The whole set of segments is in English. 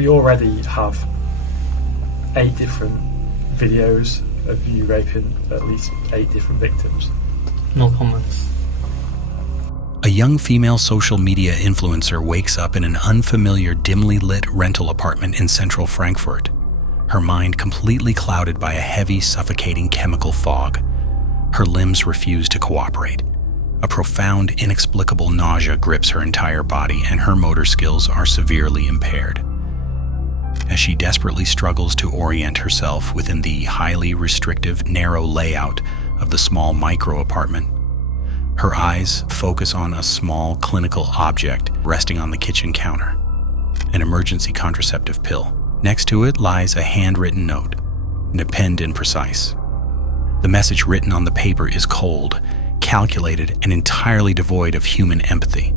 we already have 8 different videos of you raping at least 8 different victims. No comments. A young female social media influencer wakes up in an unfamiliar, dimly lit rental apartment in central Frankfurt, her mind completely clouded by a heavy, suffocating chemical fog. Her limbs refuse to cooperate. A profound, inexplicable nausea grips her entire body, and her motor skills are severely impaired. As she desperately struggles to orient herself within the highly restrictive, narrow layout of the small micro-apartment, her eyes focus on a small clinical object resting on the kitchen counter, an emergency contraceptive pill. Next to it lies a handwritten note, penned and precise. The message written on the paper is cold, calculated, and entirely devoid of human empathy.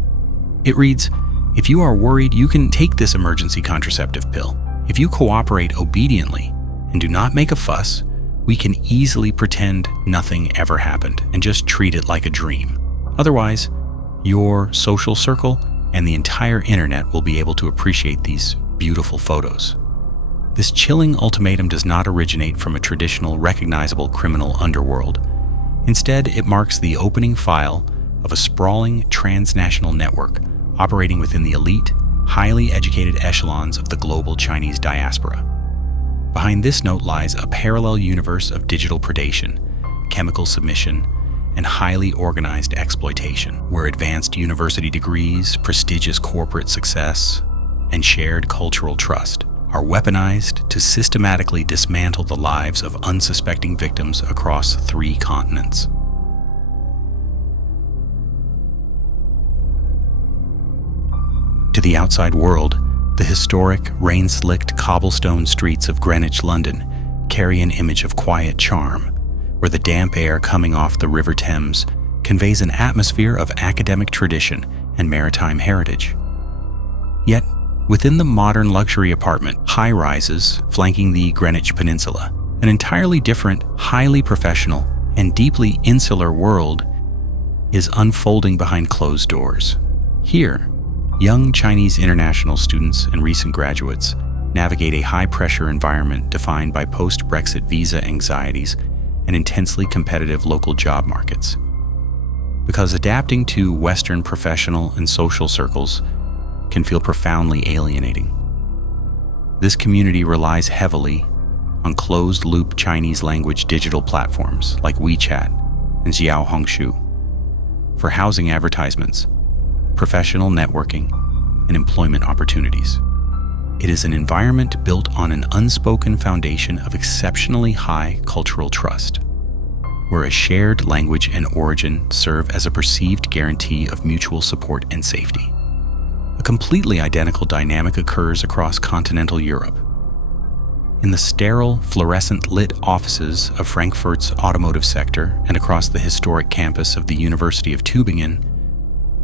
It reads, "If you are worried, you can take this emergency contraceptive pill. If you cooperate obediently and do not make a fuss, we can easily pretend nothing ever happened and just treat it like a dream. Otherwise, your social circle and the entire internet will be able to appreciate these beautiful photos." This chilling ultimatum does not originate from a traditional, recognizable criminal underworld. Instead, it marks the opening file of a sprawling transnational network operating within the elite, highly educated echelons of the global Chinese diaspora. Behind this note lies a parallel universe of digital predation, chemical submission, and highly organized exploitation, where advanced university degrees, prestigious corporate success, and shared cultural trust are weaponized to systematically dismantle the lives of unsuspecting victims across 3 continents. To the outside world, the historic, rain-slicked cobblestone streets of Greenwich, London, carry an image of quiet charm, where the damp air coming off the River Thames conveys an atmosphere of academic tradition and maritime heritage. Yet, within the modern luxury apartment high-rises flanking the Greenwich Peninsula, an entirely different, highly professional, and deeply insular world is unfolding behind closed doors. Here, young Chinese international students and recent graduates navigate a high-pressure environment defined by post-Brexit visa anxieties and intensely competitive local job markets. Because adapting to Western professional and social circles can feel profoundly alienating. This community relies heavily on closed-loop Chinese-language digital platforms like WeChat and Xiaohongshu for housing advertisements, professional networking, and employment opportunities. It is an environment built on an unspoken foundation of exceptionally high cultural trust, where a shared language and origin serve as a perceived guarantee of mutual support and safety. A completely identical dynamic occurs across continental Europe. In the sterile, fluorescent-lit offices of Frankfurt's automotive sector and across the historic campus of the University of Tübingen,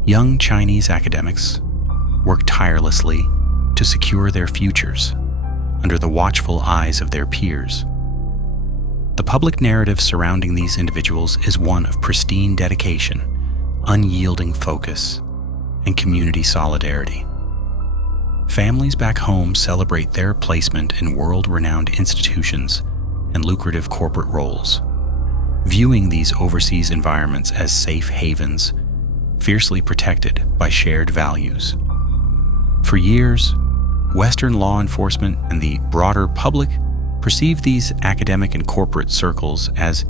young Chinese academics work tirelessly to secure their futures under the watchful eyes of their peers. The public narrative surrounding these individuals is one of pristine dedication, unyielding focus, and community solidarity. Families back home celebrate their placement in world-renowned institutions and lucrative corporate roles, viewing these overseas environments as safe havens, fiercely protected by shared values. For years, Western law enforcement and the broader public perceived these academic and corporate circles as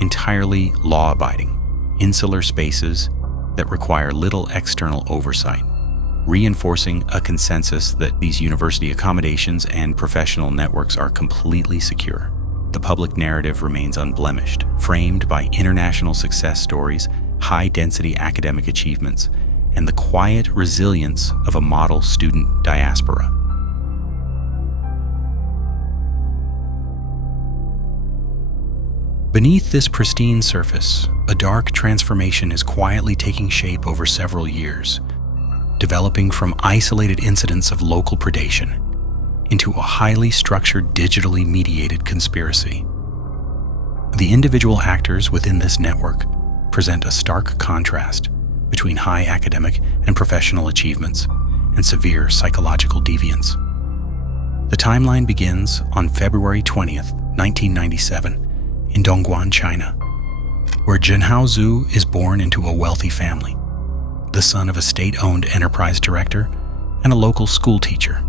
entirely law-abiding, insular spaces that require little external oversight, reinforcing a consensus that these university accommodations and professional networks are completely secure. The public narrative remains unblemished, framed by international success stories, high-density academic achievements, and the quiet resilience of a model student diaspora. Beneath this pristine surface, a dark transformation is quietly taking shape over several years, developing from isolated incidents of local predation into a highly structured, digitally mediated conspiracy. The individual actors within this network present a stark contrast between high academic and professional achievements and severe psychological deviance. The timeline begins on February 20th, 1997, in Dongguan, China, where Zhenhao Zhu is born into a wealthy family, the son of a state-owned enterprise director and a local school teacher.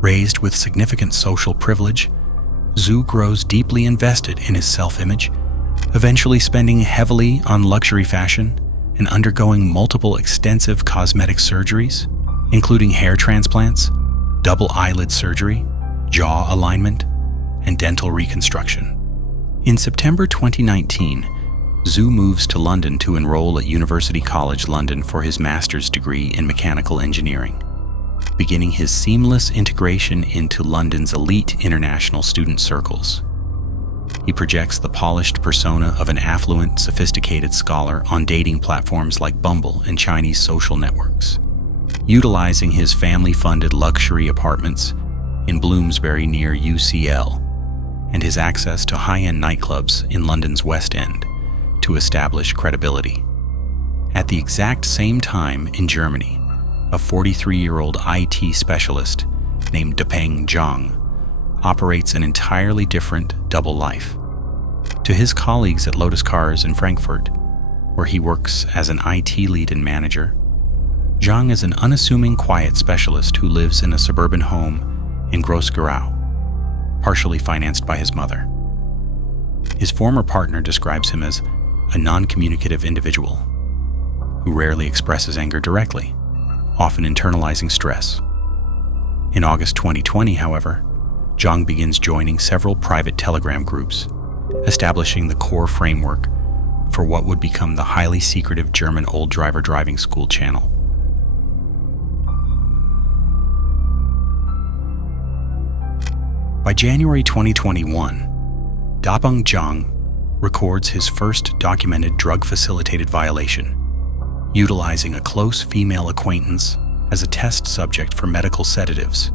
Raised with significant social privilege, Zhu grows deeply invested in his self-image, eventually spending heavily on luxury fashion and undergoing multiple extensive cosmetic surgeries, including hair transplants, double eyelid surgery, jaw alignment, and dental reconstruction. In September 2019, Zhu moves to London to enroll at University College London for his master's degree in mechanical engineering, beginning his seamless integration into London's elite international student circles. He projects the polished persona of an affluent, sophisticated scholar on dating platforms like Bumble and Chinese social networks, utilizing his family-funded luxury apartments in Bloomsbury near UCL and his access to high-end nightclubs in London's West End to establish credibility. At the exact same time in Germany, a 43-year-old IT specialist named Depeng Zhang operates an entirely different double life. To his colleagues at Lotus Cars in Frankfurt, where he works as an IT lead and manager, Zhang is an unassuming quiet specialist who lives in a suburban home in Gross-Gerau, partially financed by his mother. His former partner describes him as a non-communicative individual who rarely expresses anger directly, often internalizing stress. In August 2020, however, Zhang begins joining several private Telegram groups, establishing the core framework for what would become the highly secretive German old driver driving school channel. By January 2021, Dapeng Zhang records his first documented drug-facilitated violation, utilizing a close female acquaintance as a test subject for medical sedatives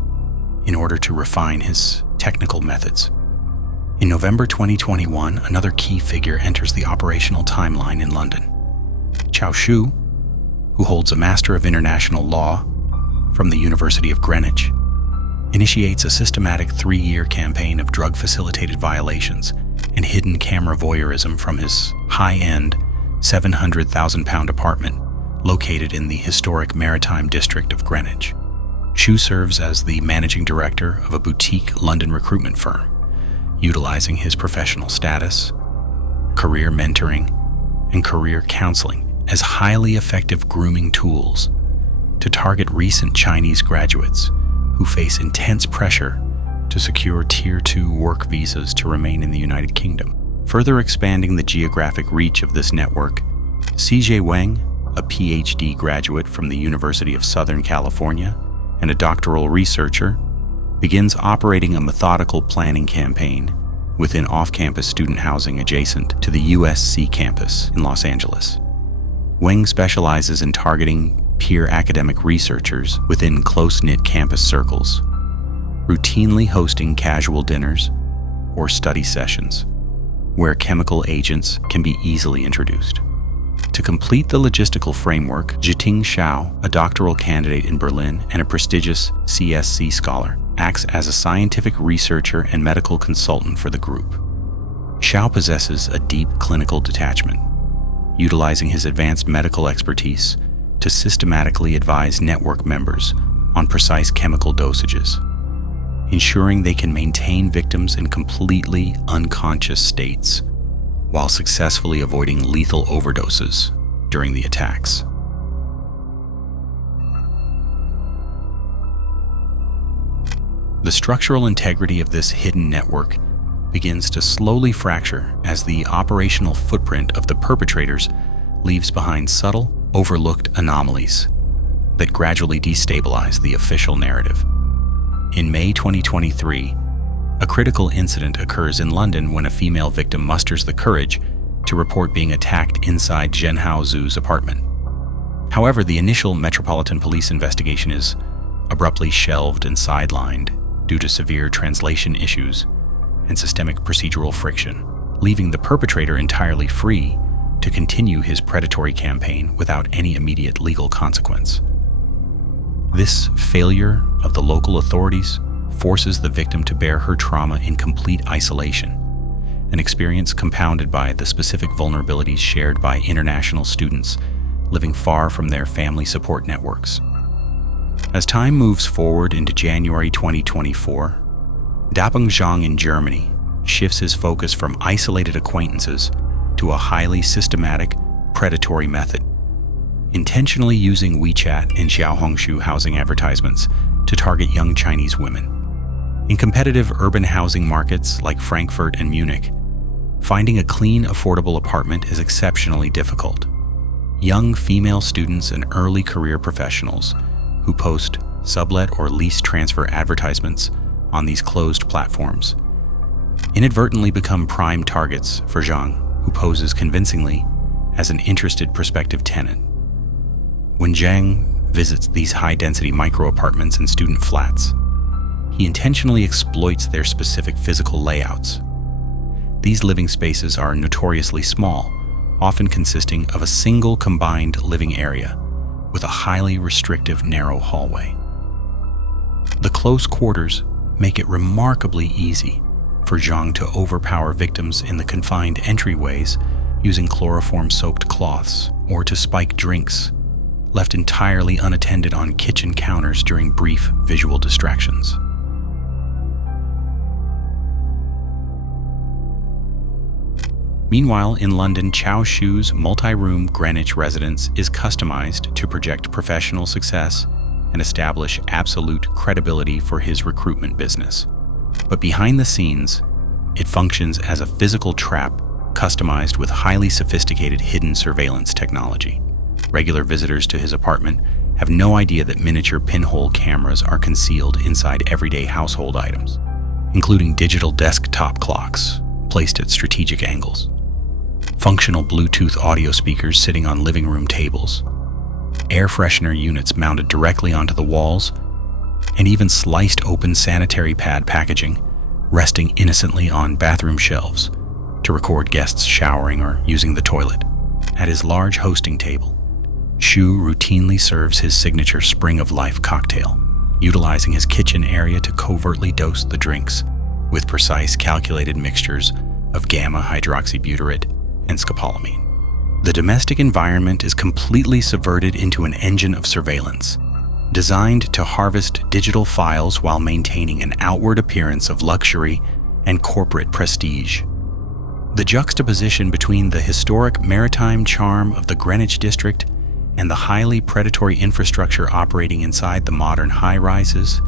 in order to refine his technical methods. In November 2021, another key figure enters the operational timeline in London. Chao Shu, who holds a Master of International Law from the University of Greenwich, initiates a systematic 3-year campaign of drug-facilitated violations and hidden camera voyeurism from his high-end, £700,000 apartment located in the historic maritime district of Greenwich. Shu serves as the managing director of a boutique London recruitment firm, utilizing his professional status, career mentoring, and career counseling as highly effective grooming tools to target recent Chinese graduates who face intense pressure to secure Tier 2 work visas to remain in the United Kingdom. Further expanding the geographic reach of this network, CJ Wang, a PhD graduate from the University of Southern California and a doctoral researcher, begins operating a methodical planning campaign within off-campus student housing adjacent to the USC campus in Los Angeles. Wang specializes in targeting peer academic researchers within close-knit campus circles, routinely hosting casual dinners or study sessions where chemical agents can be easily introduced. To complete the logistical framework, Jiting Shao, a doctoral candidate in Berlin and a prestigious CSC scholar, acts as a scientific researcher and medical consultant for the group. Shao possesses a deep clinical detachment, utilizing his advanced medical expertise to systematically advise network members on precise chemical dosages, ensuring they can maintain victims in completely unconscious states while successfully avoiding lethal overdoses during the attacks. The structural integrity of this hidden network begins to slowly fracture as the operational footprint of the perpetrators leaves behind subtle, overlooked anomalies that gradually destabilize the official narrative. In May 2023, a critical incident occurs in London when a female victim musters the courage to report being attacked inside Zhenhao Zhu's apartment. However, the initial Metropolitan Police investigation is abruptly shelved and sidelined due to severe translation issues and systemic procedural friction, leaving the perpetrator entirely free to continue his predatory campaign without any immediate legal consequence. This failure of the local authorities forces the victim to bear her trauma in complete isolation, an experience compounded by the specific vulnerabilities shared by international students living far from their family support networks. As time moves forward into January 2024, Dapeng Zhang in Germany shifts his focus from isolated acquaintances to a highly systematic, predatory method, intentionally using WeChat and Xiaohongshu housing advertisements to target young Chinese women. In competitive urban housing markets like Frankfurt and Munich, finding a clean, affordable apartment is exceptionally difficult. Young female students and early career professionals who post sublet or lease transfer advertisements on these closed platforms inadvertently become prime targets for Zhang, who poses convincingly as an interested prospective tenant. When Zhang visits these high-density micro-apartments and student flats, he intentionally exploits their specific physical layouts. These living spaces are notoriously small, often consisting of a single combined living area with a highly restrictive narrow hallway. The close quarters make it remarkably easy for Zhang to overpower victims in the confined entryways using chloroform-soaked cloths, or to spike drinks left entirely unattended on kitchen counters during brief visual distractions. Meanwhile, in London, Chao Shu's multi-room Greenwich residence is customized to project professional success and establish absolute credibility for his recruitment business. But behind the scenes, it functions as a physical trap customized with highly sophisticated hidden surveillance technology. Regular visitors to his apartment have no idea that miniature pinhole cameras are concealed inside everyday household items, including digital desktop clocks placed at strategic angles, functional Bluetooth audio speakers sitting on living room tables, air freshener units mounted directly onto the walls, and even sliced open sanitary pad packaging resting innocently on bathroom shelves to record guests showering or using the toilet. At his large hosting table, Shu routinely serves his signature Spring of Life cocktail, utilizing his kitchen area to covertly dose the drinks with precise calculated mixtures of gamma-hydroxybutyrate and scopolamine. The domestic environment is completely subverted into an engine of surveillance, designed to harvest digital files while maintaining an outward appearance of luxury and corporate prestige. The juxtaposition between the historic maritime charm of the Greenwich district and the highly predatory infrastructure operating inside the modern high-rises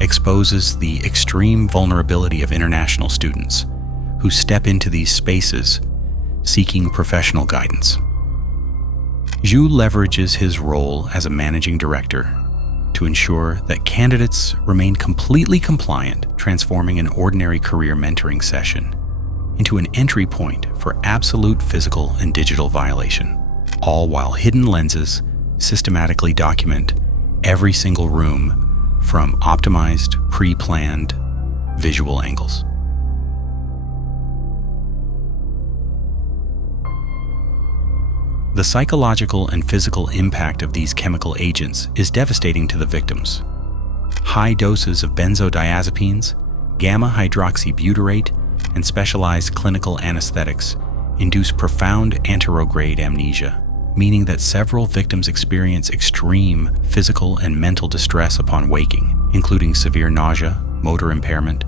exposes the extreme vulnerability of international students who step into these spaces seeking professional guidance. Zhu leverages his role as a managing director to ensure that candidates remain completely compliant, transforming an ordinary career mentoring session into an entry point for absolute physical and digital violation, all while hidden lenses systematically document every single room from optimized, pre-planned visual angles. The psychological and physical impact of these chemical agents is devastating to the victims. High doses of benzodiazepines, gamma-hydroxybutyrate, and specialized clinical anesthetics induce profound anterograde amnesia, meaning that several victims experience extreme physical and mental distress upon waking, including severe nausea, motor impairment,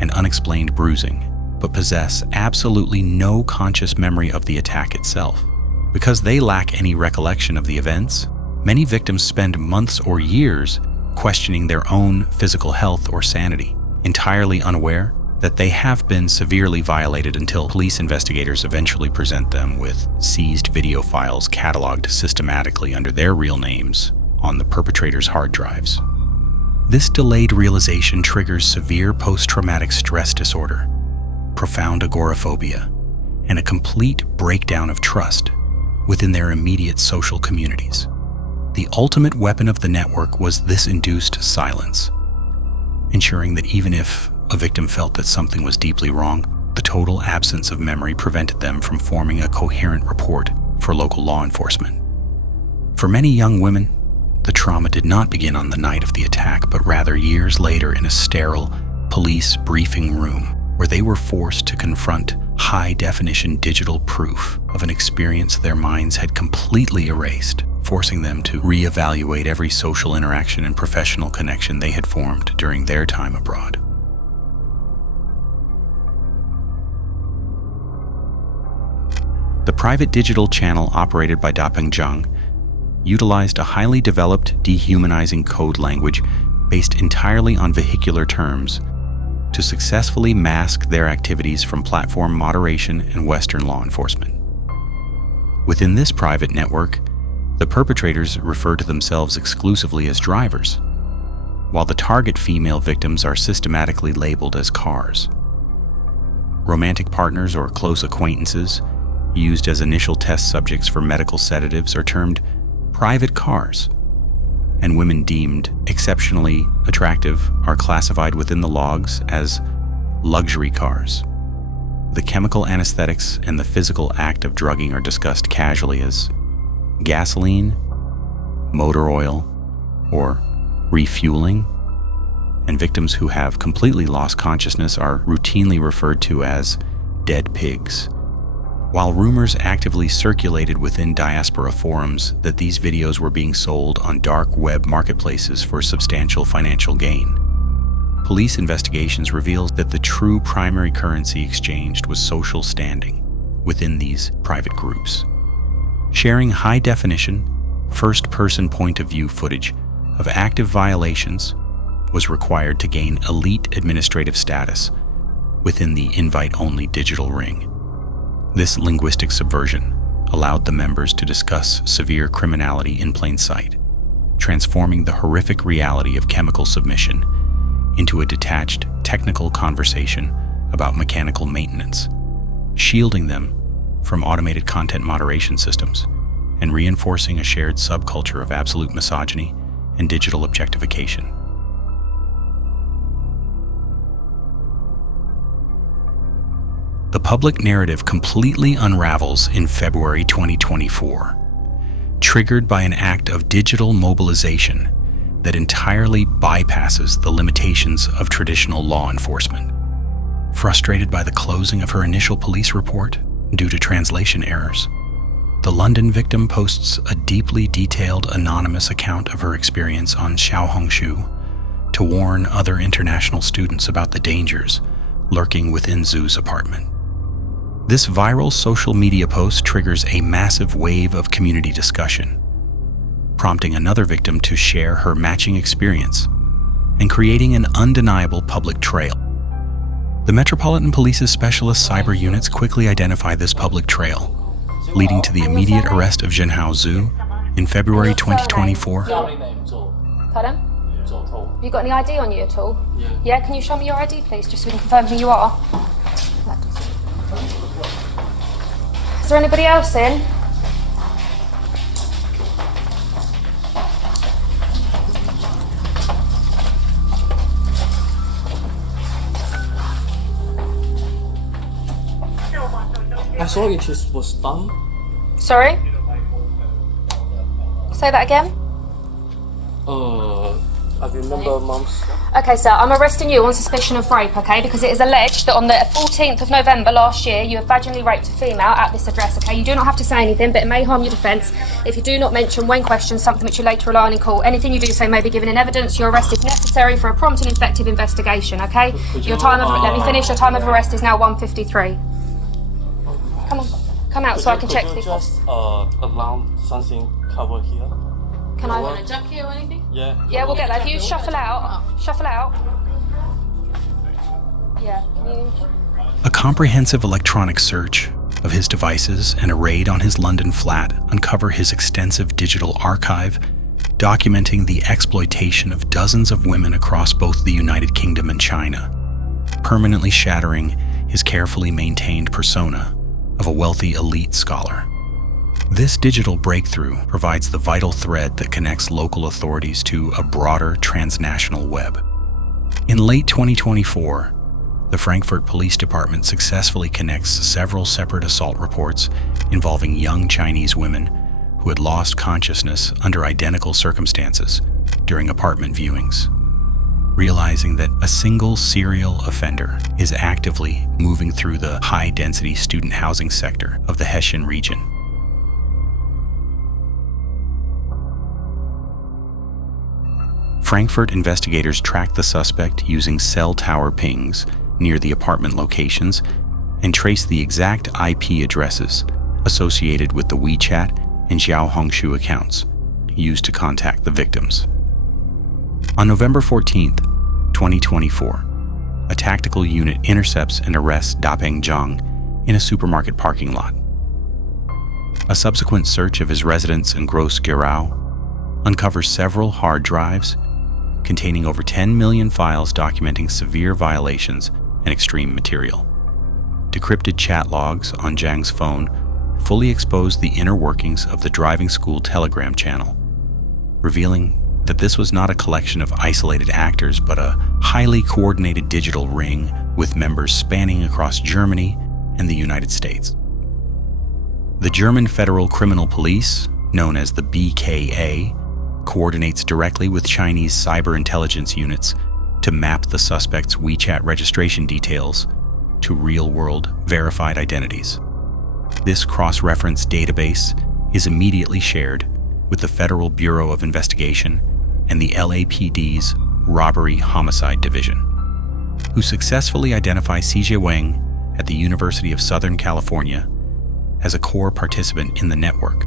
and unexplained bruising, but possess absolutely no conscious memory of the attack itself. Because they lack any recollection of the events, many victims spend months or years questioning their own physical health or sanity, entirely unaware that they have been severely violated until police investigators eventually present them with seized video files cataloged systematically under their real names on the perpetrator's hard drives. This delayed realization triggers severe post-traumatic stress disorder, profound agoraphobia, and a complete breakdown of trust within their immediate social communities. The ultimate weapon of the network was this induced silence, ensuring that even if a victim felt that something was deeply wrong, the total absence of memory prevented them from forming a coherent report for local law enforcement. For many young women, the trauma did not begin on the night of the attack, but rather years later in a sterile police briefing room where they were forced to confront high-definition digital proof of an experience their minds had completely erased, forcing them to reevaluate every social interaction and professional connection they had formed during their time abroad. The private digital channel operated by Dapeng Zhang utilized a highly developed, dehumanizing code language based entirely on vehicular terms to successfully mask their activities from platform moderation and Western law enforcement. Within this private network, the perpetrators refer to themselves exclusively as drivers, while the target female victims are systematically labeled as cars. Romantic partners or close acquaintances used as initial test subjects for medical sedatives are termed private cars, and women deemed exceptionally attractive are classified within the logs as luxury cars. The chemical anesthetics and the physical act of drugging are discussed casually as gasoline, motor oil, or refueling, and victims who have completely lost consciousness are routinely referred to as dead pigs. While rumors actively circulated within diaspora forums that these videos were being sold on dark web marketplaces for substantial financial gain, police investigations revealed that the true primary currency exchanged was social standing within these private groups. Sharing high-definition, first-person point-of-view footage of active violations was required to gain elite administrative status within the invite-only digital ring. This linguistic subversion allowed the members to discuss severe criminality in plain sight, transforming the horrific reality of chemical submission into a detached, technical conversation about mechanical maintenance, shielding them from automated content moderation systems and reinforcing a shared subculture of absolute misogyny and digital objectification. The public narrative completely unravels in February 2024, triggered by an act of digital mobilization that entirely bypasses the limitations of traditional law enforcement. Frustrated by the closing of her initial police report due to translation errors, the London victim posts a deeply detailed anonymous account of her experience on Xiaohongshu to warn other international students about the dangers lurking within Zhu's apartment. This viral social media post triggers a massive wave of community discussion, prompting another victim to share her matching experience and creating an undeniable public trail. The Metropolitan Police's specialist cyber units quickly identify this public trail, leading to the immediate arrest of Zhenhao Zhu in February 2024. Pardon? Have you got any ID on you at all? Yeah, can you show me your ID please, just so we can confirm who you are? Is there anybody else in? I saw it was done. Sorry? Say that again? I remember months. Okay, sir, I'm arresting you on suspicion of rape, okay? Because it is alleged that on the 14th of November last year, you have vaginally raped a female at this address, okay? You do not have to say anything, but it may harm your defence if you do not mention, when questioned, something which you later rely on in court. Anything you do say may be given in evidence. Your arrest is necessary for a prompt and effective investigation, okay? Your time of... Let me finish. Your time of arrest is now 1:53. Come on, come out so I can check the... Just allow something cover here. Can I... Want a jacket or anything? Yeah. Yeah, we'll get that. If you shuffle out, shuffle out. Yeah, can you... A comprehensive electronic search of his devices and a raid on his London flat uncover his extensive digital archive, documenting the exploitation of dozens of women across both the United Kingdom and China, permanently shattering his carefully maintained persona of a wealthy elite scholar. This digital breakthrough provides the vital thread that connects local authorities to a broader transnational web. In late 2024, the Frankfurt Police Department successfully connects several separate assault reports involving young Chinese women who had lost consciousness under identical circumstances during apartment viewings. Realizing that a single serial offender is actively moving through the high-density student housing sector of the Hessian region. Frankfurt investigators tracked the suspect using cell tower pings near the apartment locations and traced the exact IP addresses associated with the WeChat and Xiaohongshu accounts used to contact the victims. On November 14th, 2024, a tactical unit intercepts and arrests Dapeng Zhang in a supermarket parking lot. A subsequent search of his residence in Gross-Gerau uncovers several hard drives containing over 10 million files documenting severe violations and extreme material. Decrypted chat logs on Zhang's phone fully expose the inner workings of the driving school Telegram channel, revealing that this was not a collection of isolated actors, but a highly coordinated digital ring with members spanning across Germany and the United States. The German Federal Criminal Police, known as the BKA, coordinates directly with Chinese cyber intelligence units to map the suspect's WeChat registration details to real-world verified identities. This cross-reference database is immediately shared with the Federal Bureau of Investigation and the LAPD's Robbery Homicide Division, who successfully identify CJ Wang at the University of Southern California as a core participant in the network.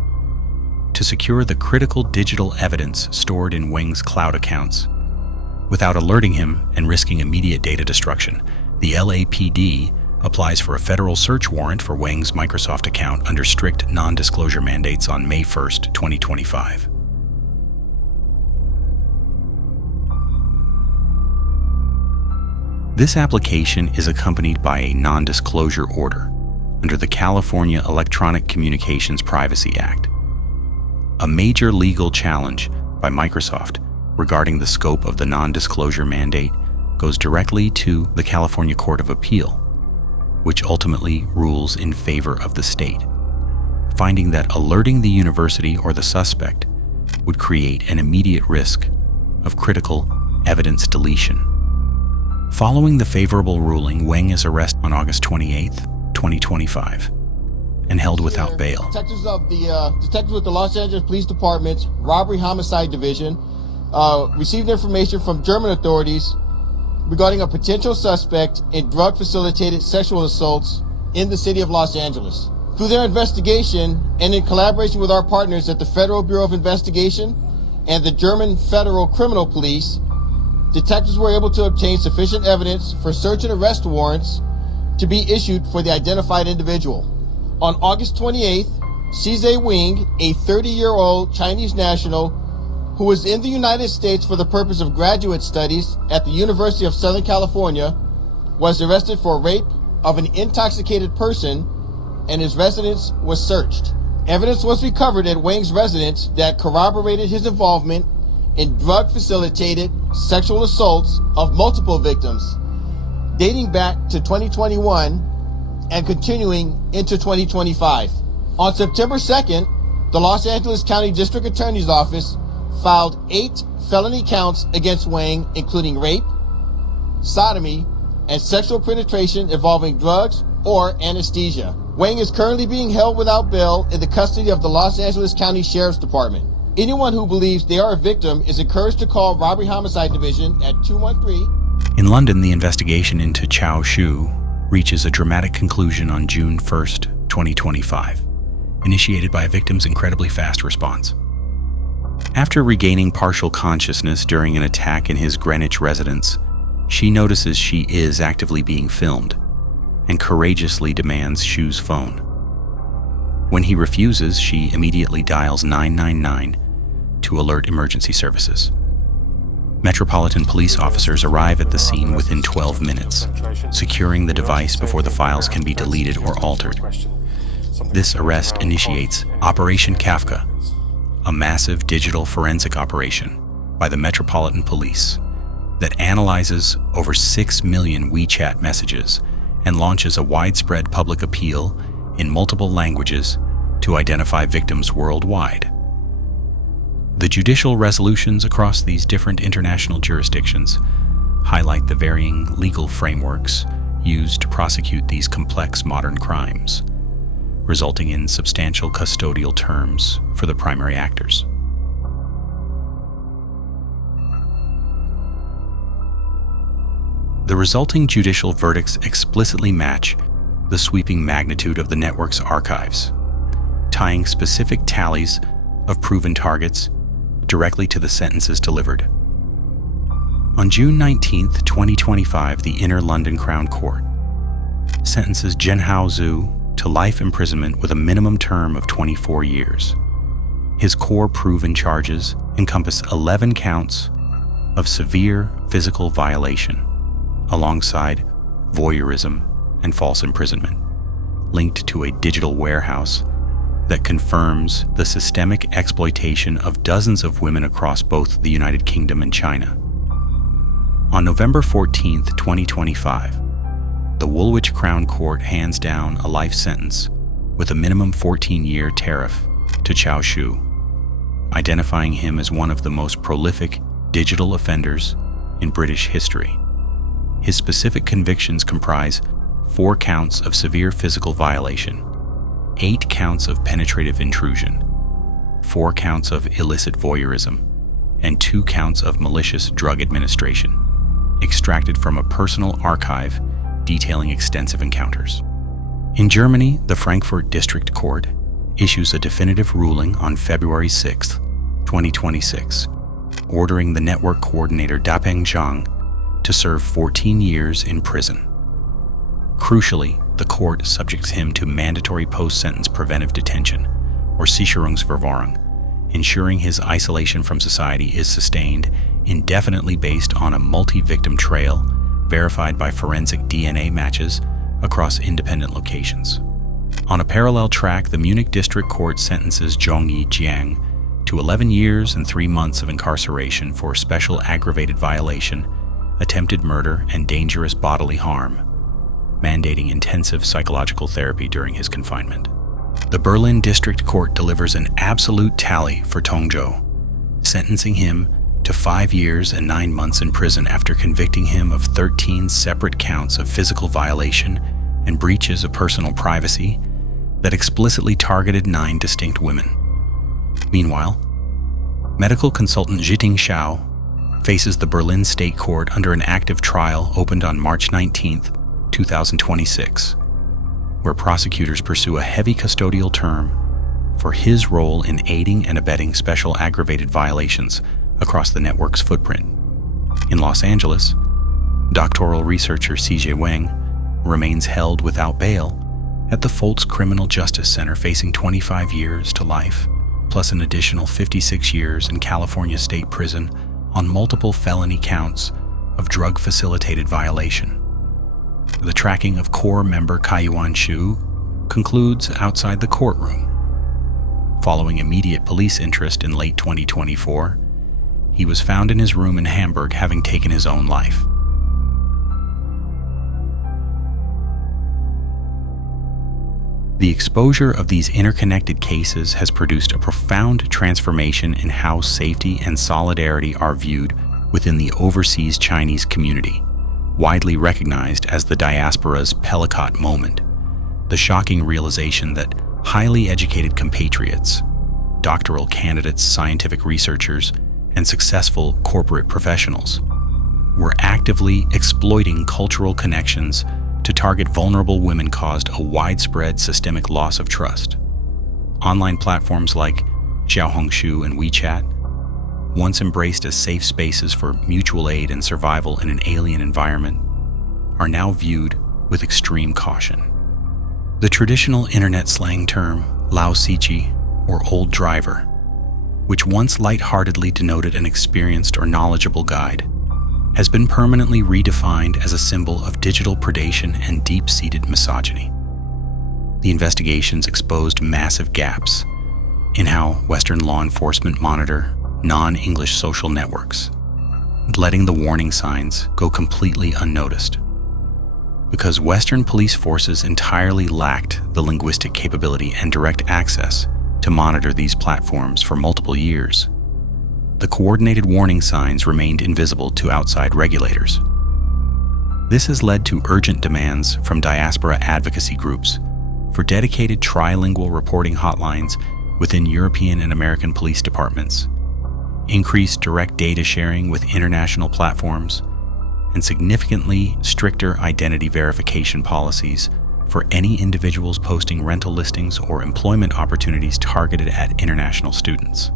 To secure the critical digital evidence stored in Wang's cloud accounts, without alerting him and risking immediate data destruction, the LAPD applies for a federal search warrant for Wang's Microsoft account under strict non-disclosure mandates on May 1st, 2025. This application is accompanied by a non-disclosure order under the California Electronic Communications Privacy Act. A major legal challenge by Microsoft regarding the scope of the non-disclosure mandate goes directly to the California Court of Appeal, which ultimately rules in favor of the state, finding that alerting the university or the suspect would create an immediate risk of critical evidence deletion. Following the favorable ruling, Wang is arrested on August 28, 2025, and held without bail. Detectives with the Los Angeles Police Department's Robbery Homicide Division received information from German authorities regarding a potential suspect in drug-facilitated sexual assaults in the city of Los Angeles. Through their investigation and in collaboration with our partners at the Federal Bureau of Investigation and the German Federal Criminal Police, detectives were able to obtain sufficient evidence for search and arrest warrants to be issued for the identified individual. On August 28th, Xizhe Wing, a 30-year-old Chinese national who was in the United States for the purpose of graduate studies at the University of Southern California, was arrested for rape of an intoxicated person, and his residence was searched. Evidence was recovered at Wang's residence that corroborated his involvement in drug-facilitated sexual assaults of multiple victims, dating back to 2021 and continuing into 2025. On September 2nd, the Los Angeles County District Attorney's Office filed 8 felony counts against Wang, including rape, sodomy, and sexual penetration involving drugs or anesthesia. Wang is currently being held without bail in the custody of the Los Angeles County Sheriff's Department. Anyone who believes they are a victim is encouraged to call Robbery Homicide Division at 213. In London, the investigation into Chao Shu reaches a dramatic conclusion on June 1st, 2025, initiated by a victim's incredibly fast response. After regaining partial consciousness during an attack in his Greenwich residence, she notices she is actively being filmed and courageously demands Shu's phone. When he refuses, she immediately dials 999 to alert emergency services. Metropolitan police officers arrive at the scene within 12 minutes, securing the device before the files can be deleted or altered. This arrest initiates Operation Kafka, a massive digital forensic operation by the Metropolitan Police that analyzes over 6 million WeChat messages and launches a widespread public appeal in multiple languages to identify victims worldwide. The judicial resolutions across these different international jurisdictions highlight the varying legal frameworks used to prosecute these complex modern crimes, resulting in substantial custodial terms for the primary actors. The resulting judicial verdicts explicitly match the sweeping magnitude of the network's archives, tying specific tallies of proven targets directly to the sentences delivered. On June 19, 2025, the Inner London Crown Court sentences Zhenhao Zhu to life imprisonment with a minimum term of 24 years. His core proven charges encompass 11 counts of severe physical violation, alongside voyeurism and false imprisonment, linked to a digital warehouse that confirms the systemic exploitation of dozens of women across both the United Kingdom and China. On November 14, 2025, the Woolwich Crown Court hands down a life sentence with a minimum 14-year tariff to Chao Shu, identifying him as one of the most prolific digital offenders in British history. His specific convictions comprise 4 counts of severe physical violation, 8 counts of penetrative intrusion, 4 counts of illicit voyeurism, and 2 counts of malicious drug administration, extracted from a personal archive detailing extensive encounters. In Germany, the Frankfurt District Court issues a definitive ruling on February 6, 2026, ordering the network coordinator Dapeng Zhang to serve 14 years in prison. Crucially, the court subjects him to mandatory post-sentence preventive detention, or Sicherungsverwahrung, ensuring his isolation from society is sustained indefinitely based on a multi-victim trail verified by forensic DNA matches across independent locations. On a parallel track, the Munich District Court sentences Zhongyi Jiang to 11 years and 3 months of incarceration for special aggravated violation, attempted murder, and dangerous bodily harm, mandating intensive psychological therapy during his confinement. The Berlin District Court delivers an absolute tally for Tongzhou, sentencing him to 5 years and 9 months in prison after convicting him of 13 separate counts of physical violation and breaches of personal privacy that explicitly targeted 9 distinct women. Meanwhile, medical consultant Zhiting Xiao faces the Berlin State Court under an active trial opened on March 19, 2026, where prosecutors pursue a heavy custodial term for his role in aiding and abetting special aggravated violations across the network's footprint. In Los Angeles, doctoral researcher CJ Wang remains held without bail at the Foltz Criminal Justice Center, facing 25 years to life, plus an additional 56 years in California State Prison on multiple felony counts of drug-facilitated violation. The tracking of core member Kaiyuan Shu concludes outside the courtroom. Following immediate police interest in late 2024, he was found in his room in Hamburg, having taken his own life. The exposure of these interconnected cases has produced a profound transformation in how safety and solidarity are viewed within the overseas Chinese community, widely recognized as the diaspora's Pelicot moment. The shocking realization that highly educated compatriots, doctoral candidates, scientific researchers, and successful corporate professionals were actively exploiting cultural connections to target vulnerable women caused a widespread systemic loss of trust. Online platforms like Xiaohongshu and WeChat, once embraced as safe spaces for mutual aid and survival in an alien environment, are now viewed with extreme caution. The traditional internet slang term Lao Sichi, or old driver, which once lightheartedly denoted an experienced or knowledgeable guide, has been permanently redefined as a symbol of digital predation and deep-seated misogyny. The investigations exposed massive gaps in how Western law enforcement monitor non-English social networks, letting the warning signs go completely unnoticed. because Western police forces entirely lacked the linguistic capability and direct access to monitor these platforms for multiple years. The coordinated warning signs remained invisible to outside regulators. This has led to urgent demands from diaspora advocacy groups for dedicated trilingual reporting hotlines within European and American police departments, increased direct data sharing with international platforms, and significantly stricter identity verification policies for any individuals posting rental listings or employment opportunities targeted at international students.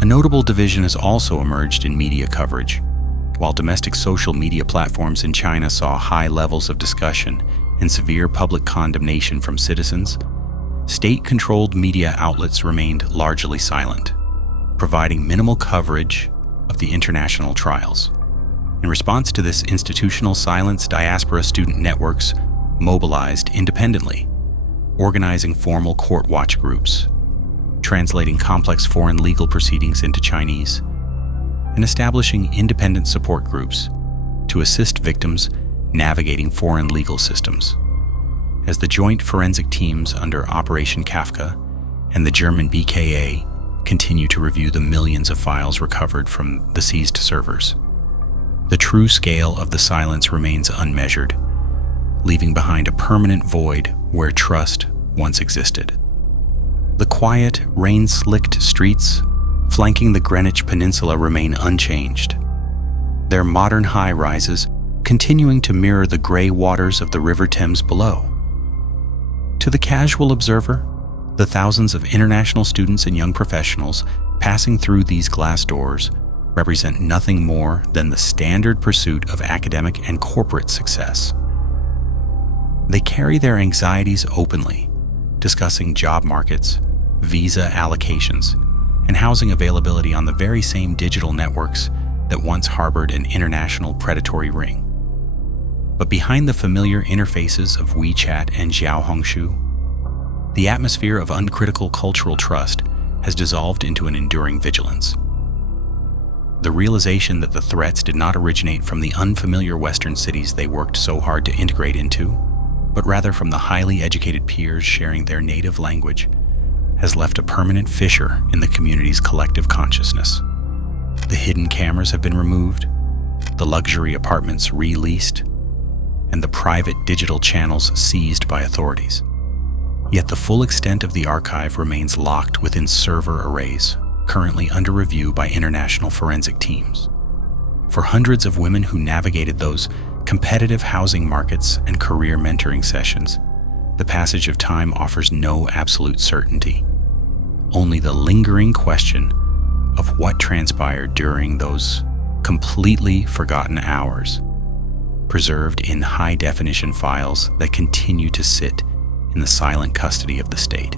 A notable division has also emerged in media coverage. While domestic social media platforms in China saw high levels of discussion and severe public condemnation from citizens, state-controlled media outlets remained largely silent, providing minimal coverage of the international trials. In response to this institutional silence, diaspora student networks mobilized independently, organizing formal court watch groups, translating complex foreign legal proceedings into Chinese, and establishing independent support groups to assist victims navigating foreign legal systems. As the joint forensic teams under Operation Kafka and the German BKA continue to review the millions of files recovered from the seized servers, the true scale of the silence remains unmeasured, leaving behind a permanent void where trust once existed. The quiet, rain-slicked streets flanking the Greenwich Peninsula remain unchanged, their modern high-rises continuing to mirror the gray waters of the River Thames below. To the casual observer, the thousands of international students and young professionals passing through these glass doors represent nothing more than the standard pursuit of academic and corporate success. They carry their anxieties openly, discussing job markets, visa allocations, and housing availability on the very same digital networks that once harbored an international predatory ring. But behind the familiar interfaces of WeChat and Xiaohongshu, the atmosphere of uncritical cultural trust has dissolved into an enduring vigilance. The realization that the threats did not originate from the unfamiliar Western cities they worked so hard to integrate into, but rather from the highly educated peers sharing their native language, has left a permanent fissure in the community's collective consciousness. The hidden cameras have been removed, the luxury apartments re-leased, and the private digital channels seized by authorities. Yet the full extent of the archive remains locked within server arrays, currently under review by international forensic teams. For hundreds of women who navigated those competitive housing markets and career mentoring sessions, the passage of time offers no absolute certainty, only the lingering question of what transpired during those completely forgotten hours, preserved in high-definition files that continue to sit in the silent custody of the state.